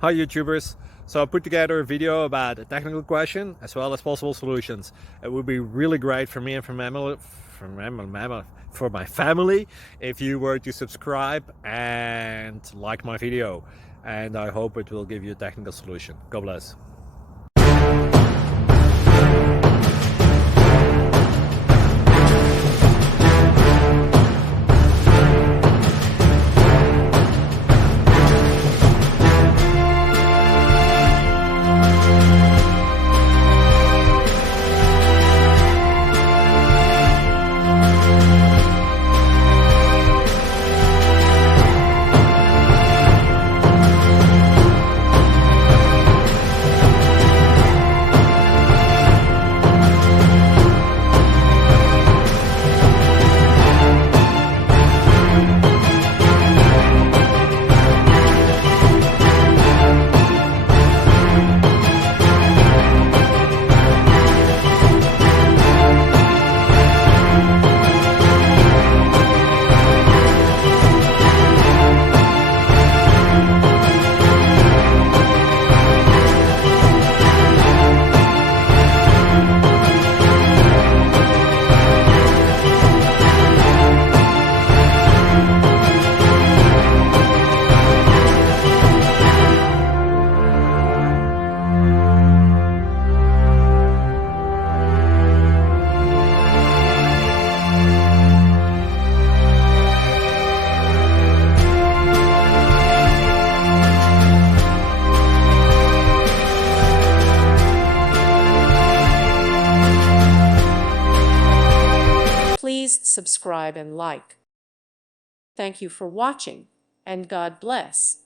Hi YouTubers. So I put together a video about a technical question as well as possible solutions. It would be really great for me and for my family if you were to subscribe and like my video. And I hope it will give you a technical solution. God bless. Please subscribe and like. Thank you for watching, and God bless.